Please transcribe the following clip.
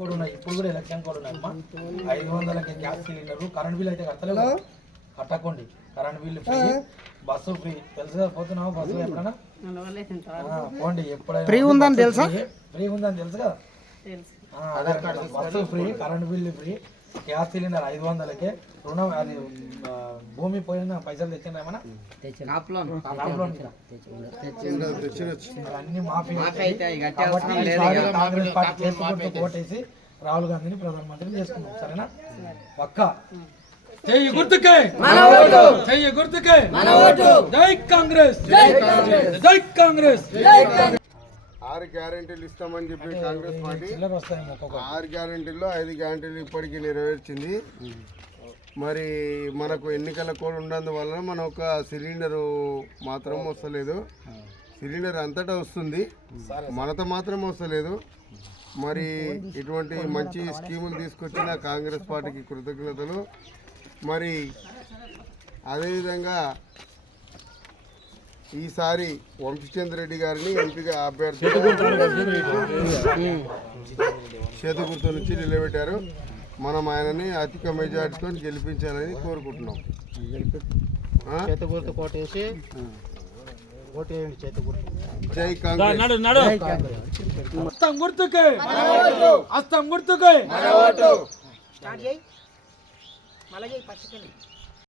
కూడా ఉన్నాయి ఇప్పుడు కూడా ఎలక్షన్ కూడా ఉన్నాయి అమ్మా. ఐదు వందలకి గ్యాస్ సిలిండర్ కరెంట్ బిల్ అయితే కట్టలేదు కట్టకండి. Current bill free. Bus free. తెలుసు పోతున్నావు బస్సు ఎప్పుడైనా పోండి. ఎప్పుడైనా ఫ్రీ ఉందని తెలుసా? ఫ్రీ. ఉందని తెలుసు. కదా ఆ, Aadhaar card bus free current bill free. Gas cylinder ఐదు వందలకే. రుణం అది భూమి పోయిన పైసలు తెచ్చిండ్రా ఏమన్నా? క్రాప్ లోన్ కింద. మరి అన్ని మాఫీ అవుతాయి. కాబట్టి ఈసారి కాంగ్రెస్ పార్టీ చేసుకుంటూ ఓటేసి రాహుల్ గాంధీని ప్రధానమంత్రిని చేసుకున్నాం సరేనా? పక్క. చెయ్యి గుర్తుకే. చెయ్యి గుర్తుకే. జై కాంగ్రెస్. జై కాంగ్రెస్. ఆరు గ్యారెంటీలు ఇస్తామని చెప్పి కాంగ్రెస్ పార్టీ ఆరు గ్యారెంటీల్లో ఐదు గ్యారెంటీలు ఇప్పటికీ నెరవేర్చింది. మరి మనకు ఎన్నికల కోడ్ ఉన్నందువలన మన ఒక సిలిండరు మాత్రం వస్తలేదు. సిలిండర్ అంతటా వస్తుంది. మనతో మాత్రం వస్తలేదు. మరి ఇటువంటి మంచి స్కీములు తీసుకొచ్చిన కాంగ్రెస్ పార్టీకి కృతజ్ఞతలు. మరి అదేవిధంగా ఈసారి వంశీచంద్ర రెడ్డి గారిని ఎంపీగా అభ్యర్థి చేతుగుర్తు నుంచి నిలబెట్టారు. మనం ఆయనని అధిక మెజార్టీతో గెలిపించాలని కోరుకుంటున్నాం. జై కాంగ్రెస్. అస్తం గుర్తుకే. అస్తం గుర్తుకే. స్టార్ట్ చేయి. మళ్ళీ వెళ్ళి